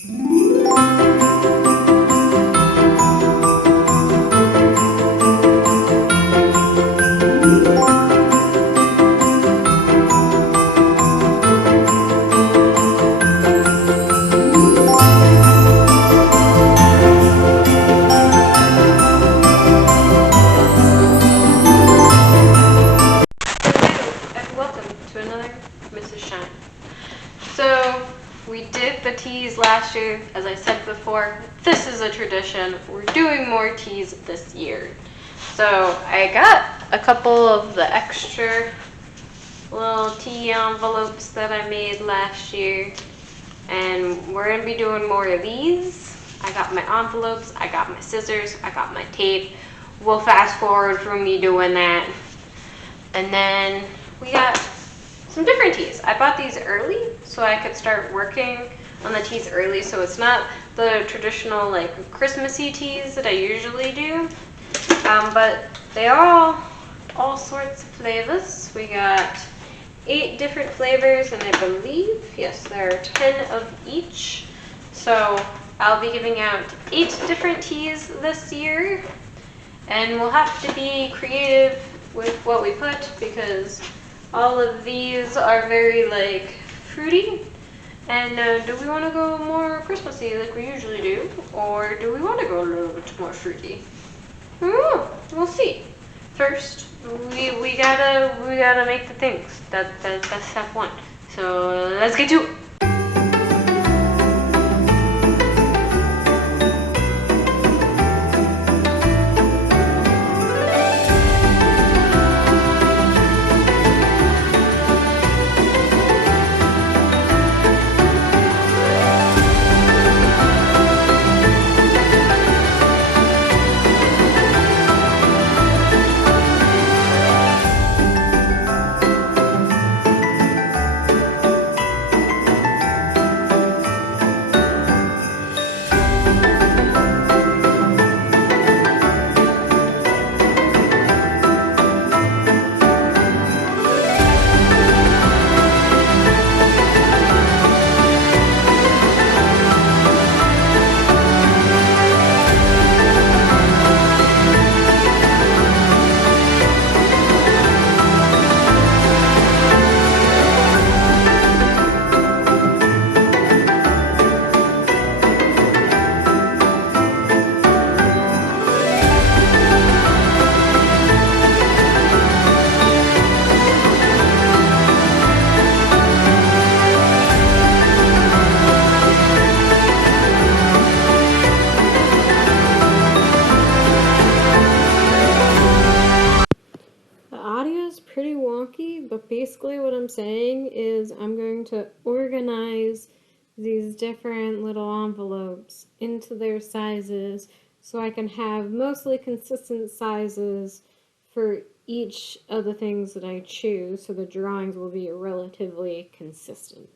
And welcome to another Mrs. Shine. So, we did the teas last year. As I said before, this is a tradition. We're doing more teas this year. So, I got a couple of the extra little tea envelopes that I made last year. And we're going to be doing more of these. I got my envelopes, I got my scissors, I got my tape. We'll fast forward from me doing that. And then we got some different teas. I bought these early so I could start working on the teas early, so it's not the traditional like Christmassy teas that I usually do. But they are all sorts of flavors. We got 8 different flavors, and I believe, yes, there are 10 of each. So I'll be giving out 8 different teas this year, and we'll have to be creative with what we put because all of these are very like fruity. And do we want to go more Christmassy like we usually do, or do we want to go a little bit more fruity? We'll see. First, we gotta make the things. That's step 1. So let's get to it. The audio is pretty wonky, but basically what I'm saying is I'm going to organize these different little envelopes into their sizes so I can have mostly consistent sizes for each of the things that I choose, so the drawings will be relatively consistent.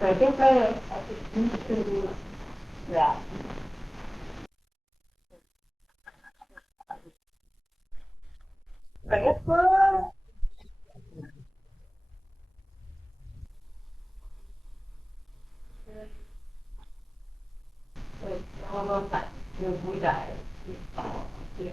So I think I need to do that. I guess wait, hold on tight. We got it. Yeah.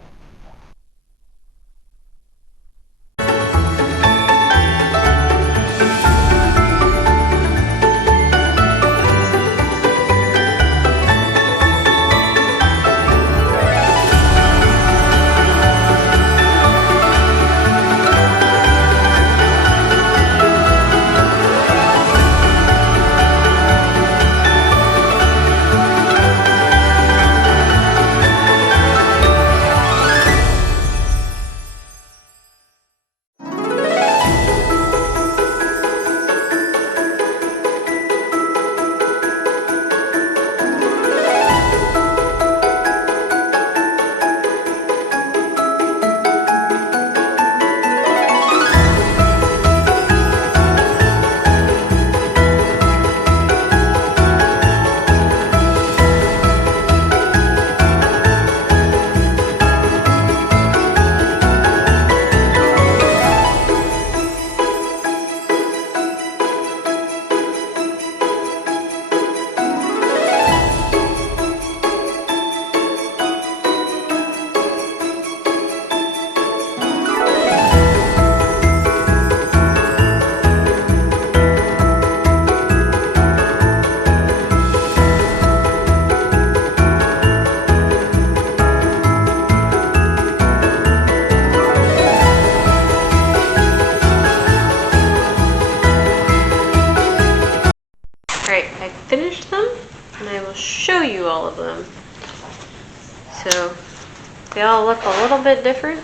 They all look a little bit different.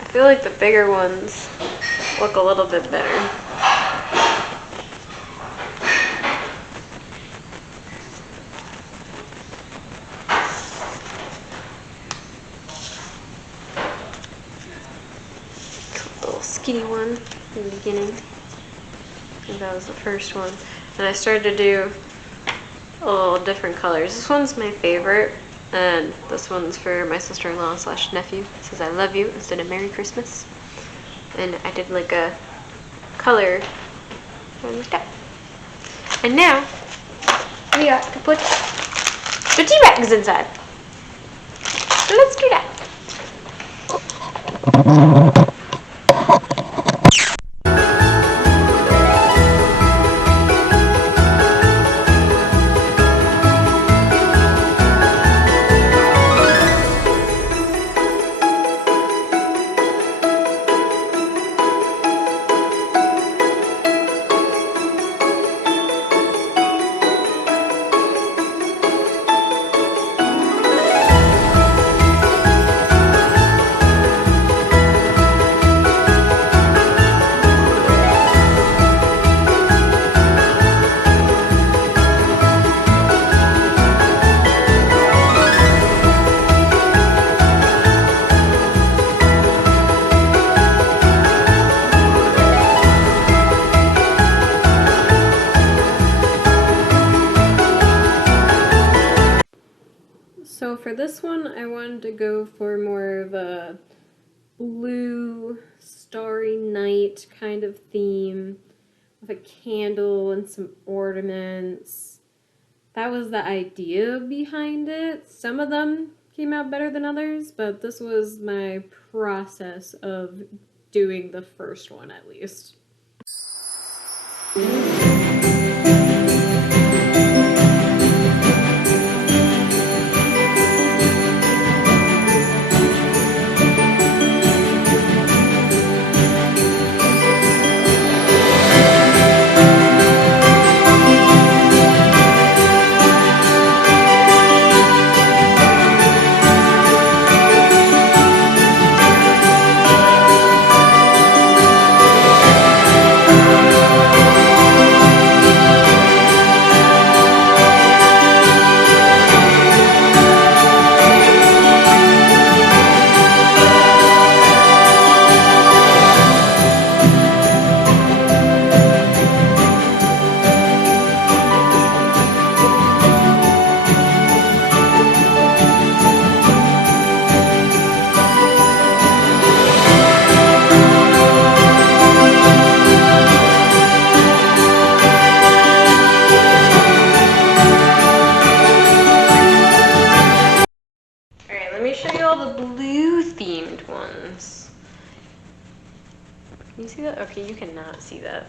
I feel like the bigger ones look a little bit better. Little skinny one in the beginning. I think that was the first one. And I started to do little different colors. This one's my favorite, and this one's for my sister-in-law slash nephew. It says I love you instead of Merry Christmas. And I did like a color on the top. And now we got to put the tea bags inside. So let's do that. So for this one, I wanted to go for more of a blue, starry night kind of theme with a candle and some ornaments. That was the idea behind it. Some of them came out better than others, but this was my process of doing the first one at least. All the blue themed ones. Can you see that? Okay, you cannot see that.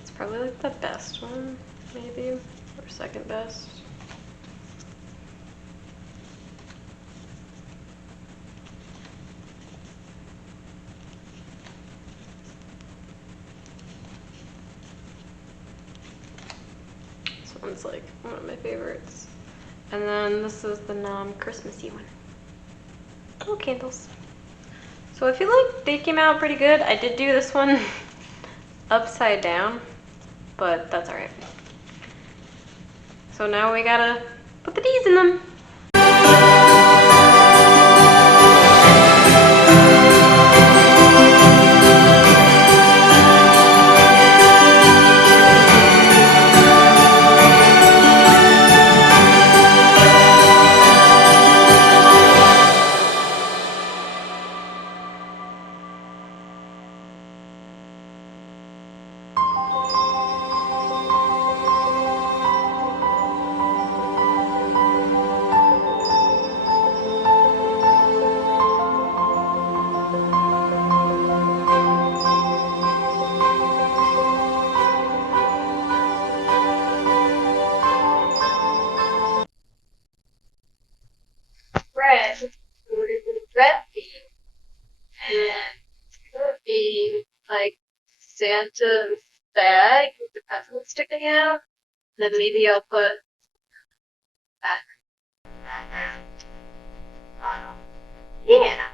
It's probably like the best one, maybe, or second best. One's like one of my favorites. And then this is the non-Christmassy one. Little candles. So I feel like they came out pretty good. I did do this one upside down, but that's alright. So now we gotta put the D's in them. Santa's bag with the presents sticking out. Then maybe I'll put that. Yeah.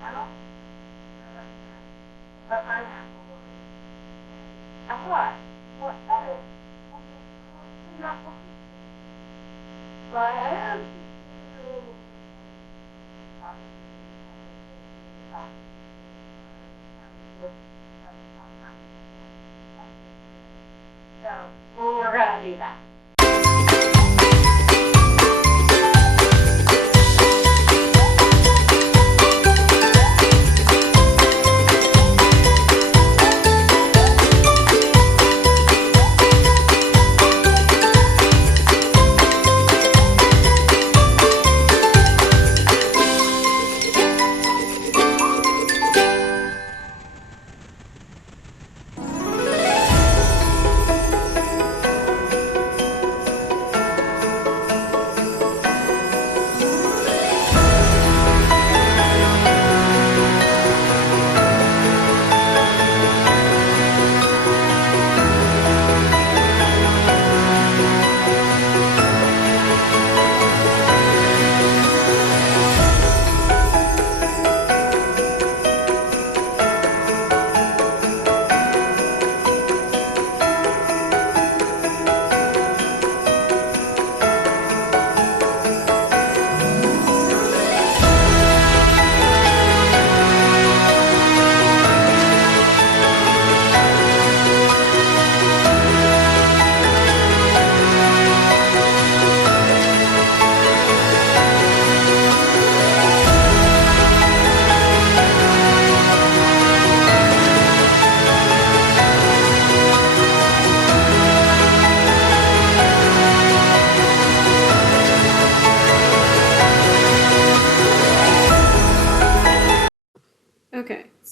I don't know. We're gonna do that.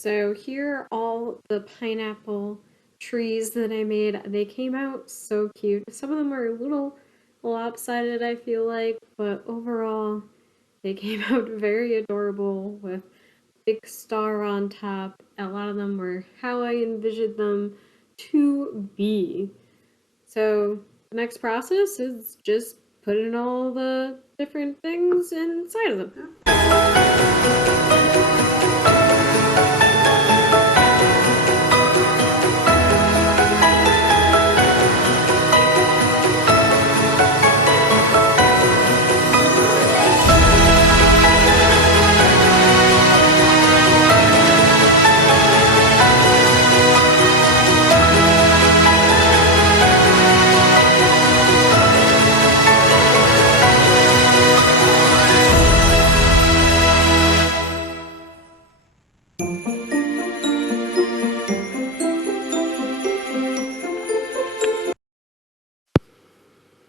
So here are all the pineapple trees that I made. They came out so cute. Some of them are a little lopsided, I feel like, but overall they came out very adorable with big star on top. A lot of them were how I envisioned them to be. So the next process is just putting all the different things inside of them.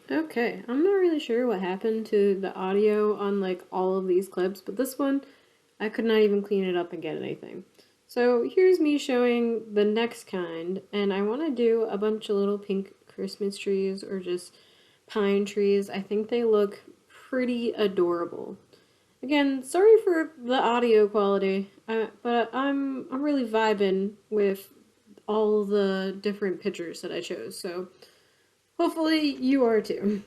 Okay, I'm not really sure what happened to the audio on like all of these clips, but this one, I could not even clean it up and get anything. So here's me showing the next kind, and I want to do a bunch of little pink Christmas trees or just pine trees. I think they look pretty adorable. Again, sorry for the audio quality, but I'm really vibing with all the different pictures that I chose, so hopefully you are too.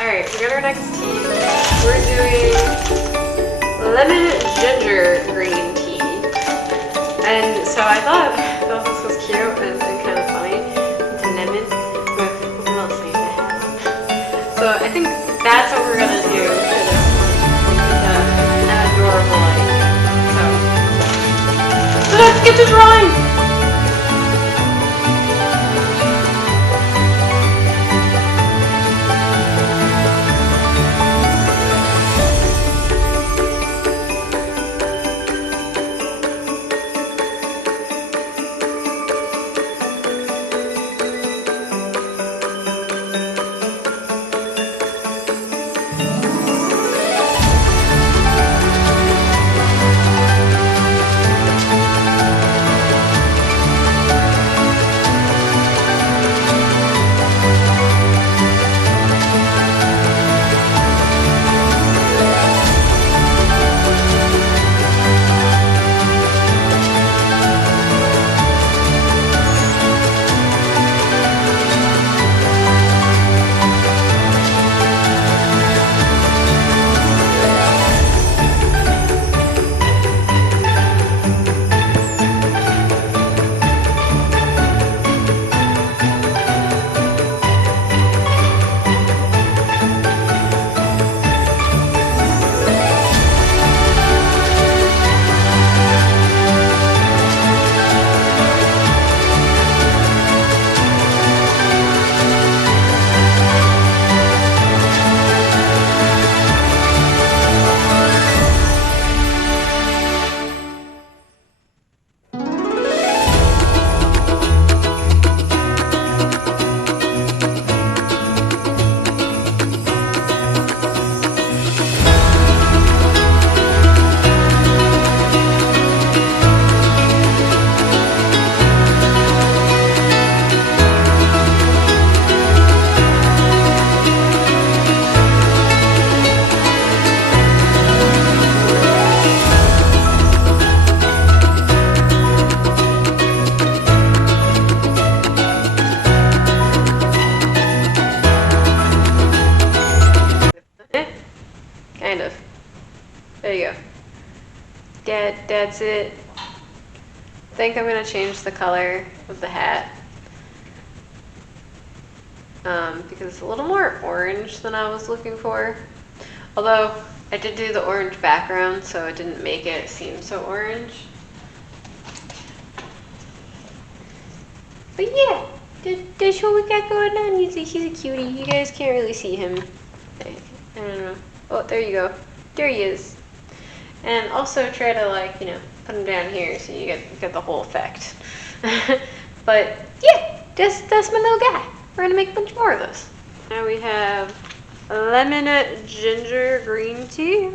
Alright, we got our next tea. We're doing lemon ginger green tea. And so I thought this was cute and kind of funny. It's lemon with a little Santa hat. So I think that's what we're gonna do for this one. An adorable light. So let's get to drawing! that's it. I think I'm gonna change the color of the hat. Because it's a little more orange than I was looking for. Although I did do the orange background, so it didn't make it seem so orange. But yeah, that's what we got going on. He's a cutie. You guys can't really see him. I don't know. Oh, there you go. There he is. And also try to, like, you know, put him down here so you get the whole effect. But yeah, that's my little guy. We're gonna make a bunch more of those. Now we have lemon ginger green tea.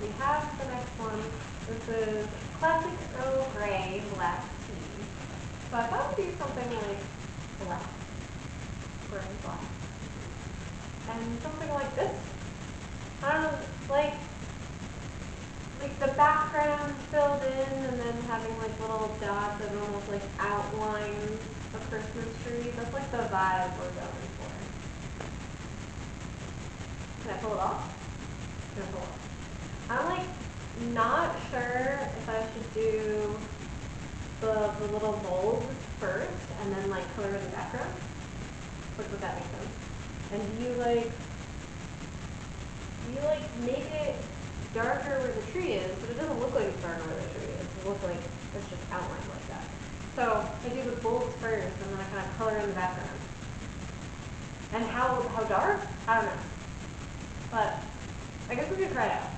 We have the next one. This is classic Earl Grey black tea. So I thought we'd do something like black, gray black, and something like this. I don't know, like the background filled in, and then having like little dots that almost like outline a Christmas tree. That's like the vibe we're going for. Can I pull it off? Can I pull it off? I'm like not sure if I should do the little bulbs first and then like color in the background. Would that make sense? And do you make it darker where the tree is, but it doesn't look like it's darker where the tree is. It looks like it's just outlined like that. So I do the bulbs first and then I kind of color in the background. And how dark? I don't know. But I guess we could try it out.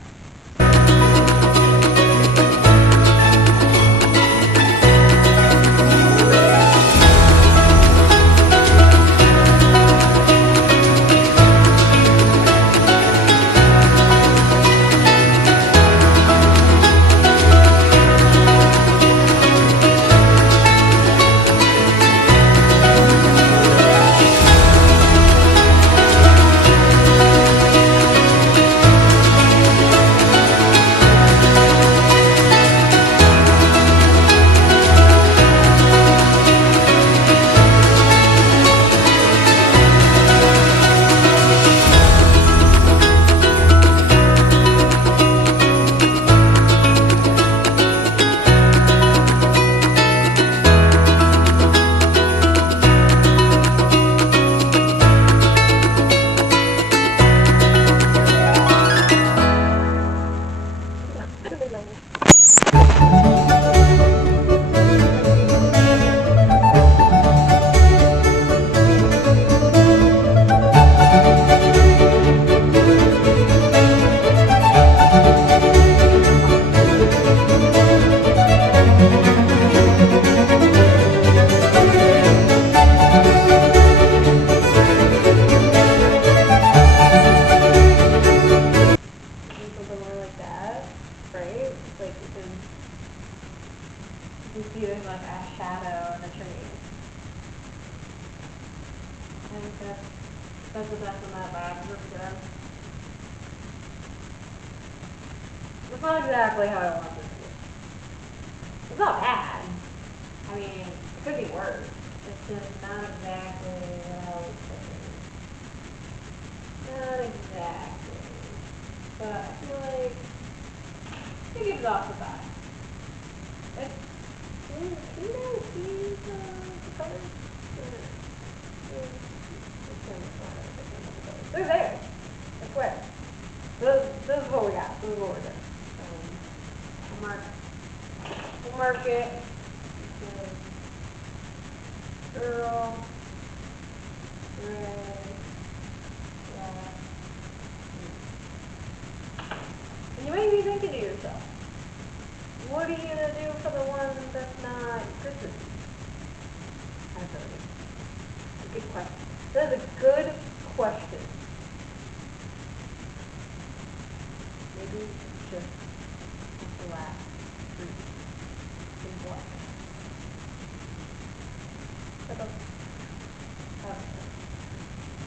You see there's like a shadow in the tree. I think that's the best of that vibe. Looks good. It's not exactly how I want it to be. It's not bad. I mean, it could be worse. It's just not exactly what I was thinking. Not exactly. But I feel like it gives off the vibe. Can you guys see the colors? They're there. I swear. This is what we got. This is what we're doing. We'll mark it. Girl. Red. Black. And you may be thinking to yourself, what are you going to do for the one that's not Christmas? That's a good question. That is a good question. Maybe just the last three in black.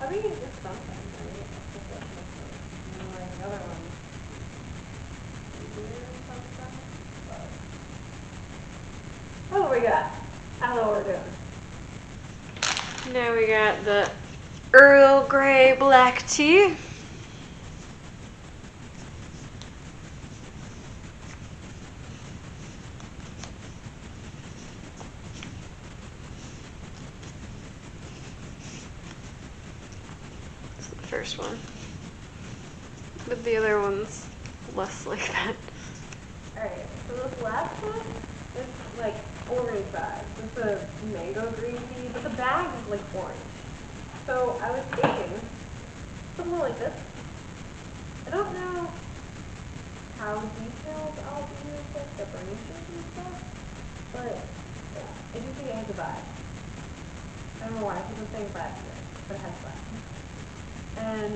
I mean, got? I don't know what we're doing. Now we got the Earl Grey black tea. This is the first one. But the other one's less like that. Alright, so this last one is like orange bag. It's a mango green tea, but the bag is like orange. So I was thinking something like this. I don't know how detailed I'll be with like the branches and stuff, but yeah, I do think it has a vibe. I don't know why, because I'm saying vibe here, but it has vibe. And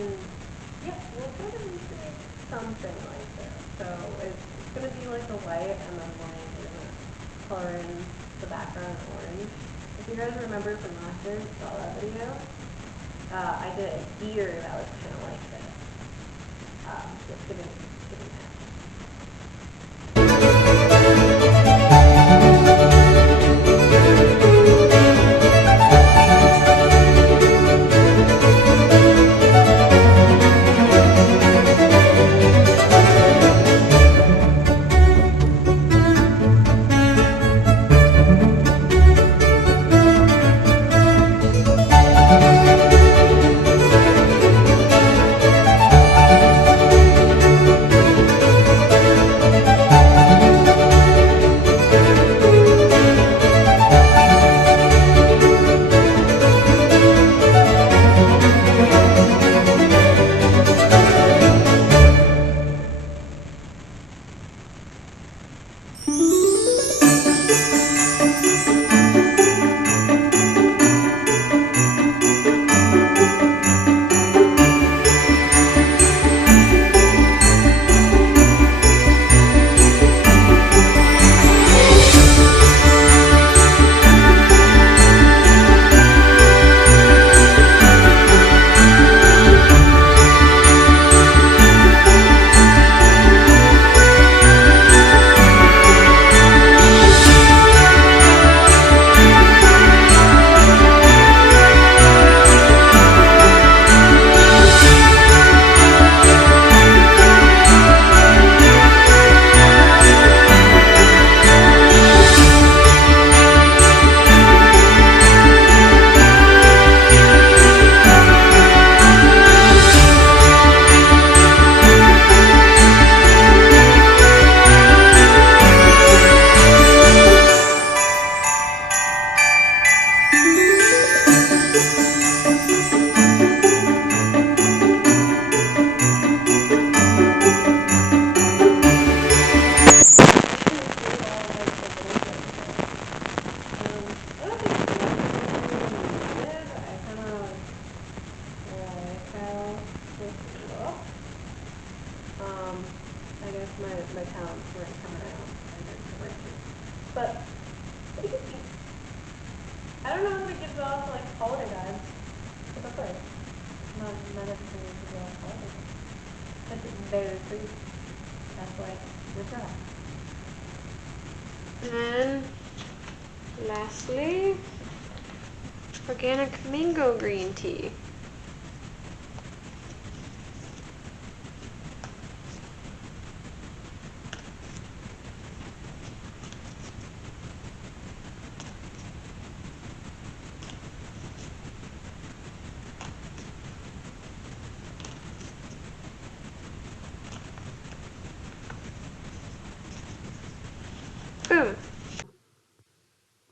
yeah, we're going to be doing something like this. So it's going to be like the white, and then like we're going to color in the background orange. If you guys remember from last year, saw that video, I did a deer that was kind of like this. Just giving that. I guess my talents weren't coming out. But what do you think? I don't know if it gives off like holiday vibes. But that's right. Not everything gives off holiday vibes. It's very sweet. That's why we're proud. And lastly, organic mango green tea. Boom.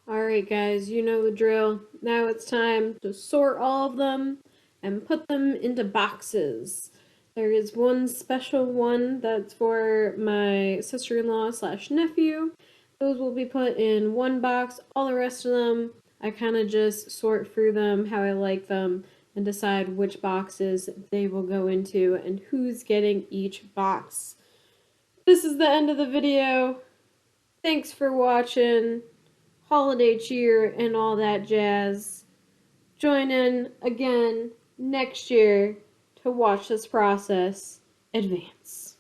Alright guys, you know the drill. Now it's time to sort all of them and put them into boxes. There is one special one that's for my sister-in-law slash nephew. Those will be put in one box. All the rest of them, I kind of just sort through them how I like them and decide which boxes they will go into and who's getting each box. This is the end of the video. Thanks for watching. Holiday cheer and all that jazz. Join in again next year to watch this process advance.